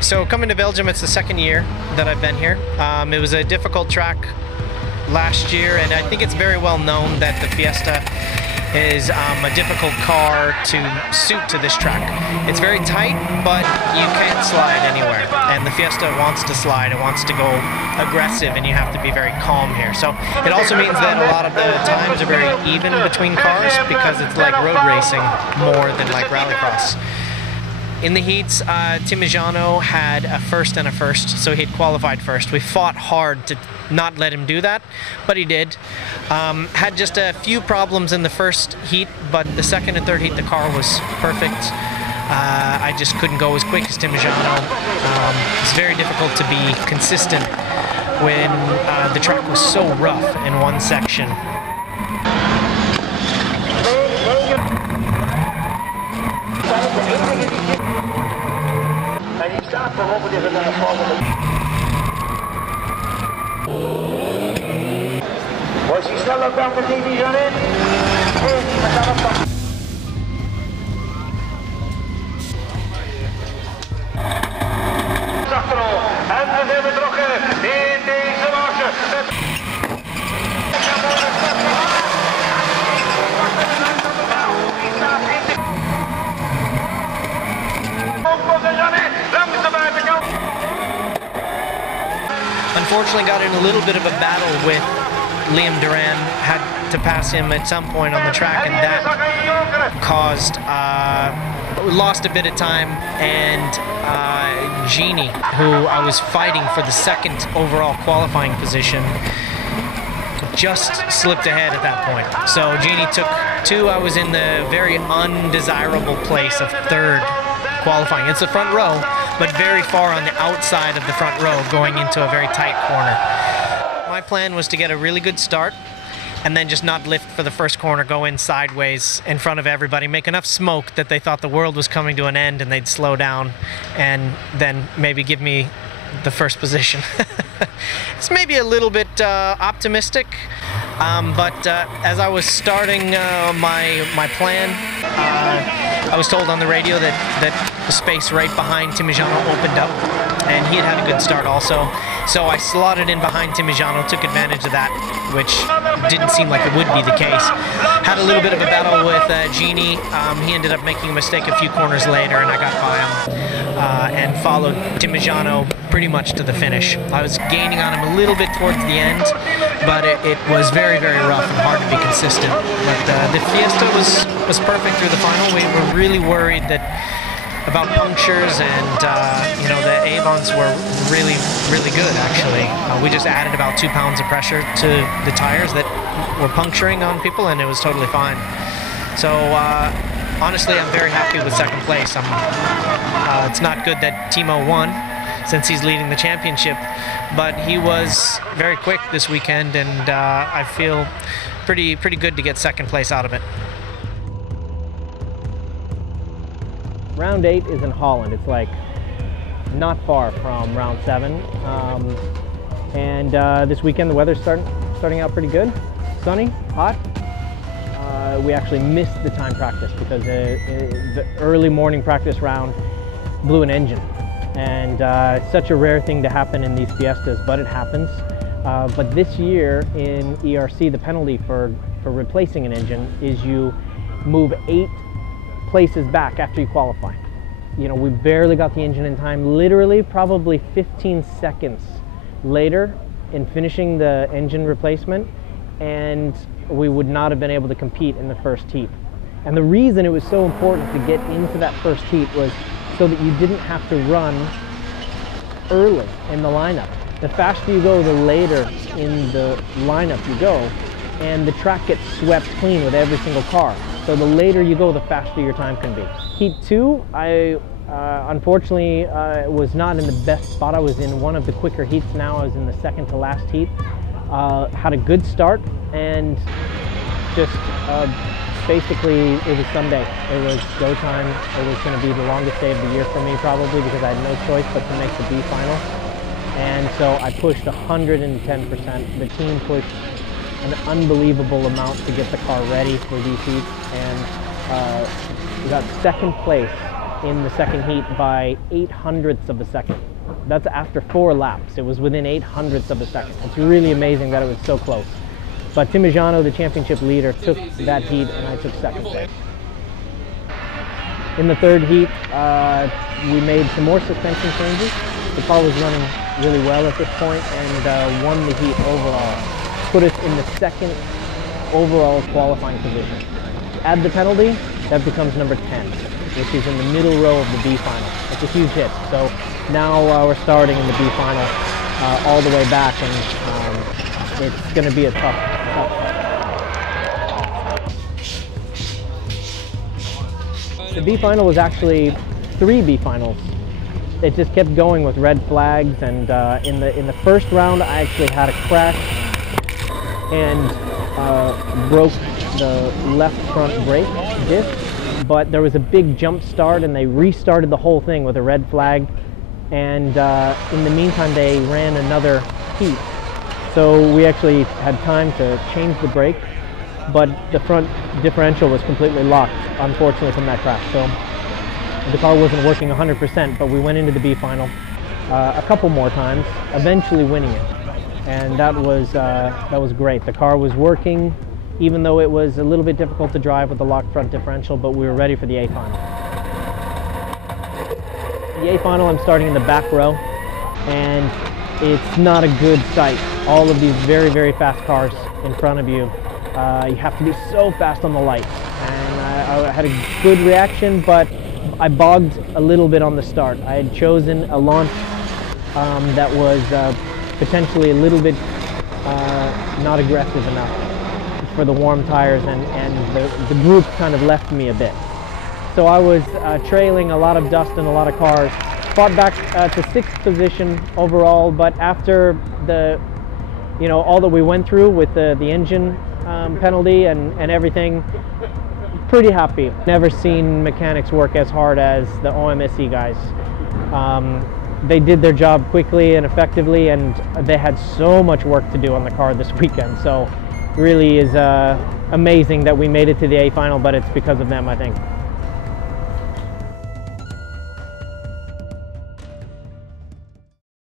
So coming to Belgium, it's the second year that I've been here. It was a difficult track last year, and I think it's very well known that the Fiesta is a difficult car to suit to this track. It's very tight, but you can't slide anywhere. And the Fiesta wants to slide, it wants to go aggressive, and you have to be very calm here. So it also means that a lot of the times are very even between cars because it's like road racing more than like rallycross. In the heats, Timijano had a first and a first, so he'd qualified first. We fought hard to not let him do that, but he did. Had just a few problems in the first heat, but the second and third heat, the car was perfect. I just couldn't go as quick as Timijano. It's very difficult to be consistent when the track was so rough in one section. Als je sneller bent met die gaan in, dan kan het pas. Achterom, en we zijn betrokken in deze marge. Unfortunately got in a little bit of a battle with Liam Duran, had to pass him at some point on the track, and that caused, lost a bit of time, and Genie, who I was fighting for the second overall qualifying position, just slipped ahead at that point. So Genie took two. I was in the very undesirable place of third qualifying. It's the front row, but very far on the outside of the front row going into a very tight corner. My plan was to get a really good start and then just not lift for the first corner, go in sideways in front of everybody, make enough smoke that they thought the world was coming to an end and they'd slow down and then maybe give me the first position. It's maybe a little bit optimistic, but as I was starting my plan, I was told on the radio that the space right behind Timijano opened up, and he had a good start also. So I slotted in behind Timijano, took advantage of that, which didn't seem like it would be the case. Had a little bit of a battle with Genie. He ended up making a mistake a few corners later, and I got by him and followed Timijano pretty much to the finish. I was gaining on him a little bit towards the end, but it was very, very rough and hard to be consistent. But the Fiesta was perfect through the final. We were really worried about punctures, and you know, the Avons were really, really good actually. We just added about 2 pounds of pressure to the tires that were puncturing on people, and it was totally fine. So honestly, I'm very happy with second place. It's not good that Timo won, since he's leading the championship, but he was very quick this weekend, and I feel pretty good to get second place out of it. Round 8 is in Holland. It's like not far from round 7, and this weekend the weather's starting out pretty good. Sunny, hot. We actually missed the time practice because the early morning practice round blew an engine, and it's such a rare thing to happen in these Fiestas, but it happens. But this year in ERC, the penalty for replacing an engine is you move 8 places back after you qualify. You know, we barely got the engine in time, literally probably 15 seconds later in finishing the engine replacement, and we would not have been able to compete in the first heat. And the reason it was so important to get into that first heat was so that you didn't have to run early in the lineup. The faster you go, the later in the lineup you go, and the track gets swept clean with every single car. So the later you go, the faster your time can be. Heat 2, I unfortunately was not in the best spot. I was in one of the quicker heats now. I was in the second to last heat. Had a good start, and just basically it was Sunday. It was go time. It was going to be the longest day of the year for me probably, because I had no choice but to make the B final. And so I pushed 110%. The team pushed an unbelievable amount to get the car ready for these heats, and we got second place in the second heat by 8/100ths of a second. That's after 4 laps. It was within 8/100ths of a second. It's really amazing that it was so close. But Timijano, the championship leader, took that heat and I took second place. In the third heat, we made some more suspension changes. The car was running really well at this point and won the heat overall. Put us in the second overall qualifying position. Add the penalty, that becomes number 10, which is in the middle row of the B final. It's a huge hit. So now we're starting in the B final all the way back, and it's going to be a tough fight. The B final was actually 3 B finals. It just kept going with red flags, and in the first round I actually had a crash and broke the left front brake disc, but there was a big jump start and they restarted the whole thing with a red flag, and in the meantime they ran another heat, so we actually had time to change the brake, but the front differential was completely locked, unfortunately, from that crash. So the car wasn't working 100%, but we went into the B final a couple more times, eventually winning it, and that was great. The car was working, even though it was a little bit difficult to drive with the locked front differential, but we were ready for the A final. The A final, I'm starting in the back row, and it's not a good sight. All of these very, very fast cars in front of you. You have to be so fast on the lights, and I had a good reaction, but I bogged a little bit on the start. I had chosen a launch that was potentially a little bit not aggressive enough for the warm tires, and the group kind of left me a bit. So I was trailing a lot of dust and a lot of cars. Fought back to 6th position overall, but after all that we went through with the engine penalty and everything, pretty happy. Never seen mechanics work as hard as the OMSE guys. They did their job quickly and effectively, and they had so much work to do on the car this weekend. So really is amazing that we made it to the A final, but it's because of them, I think.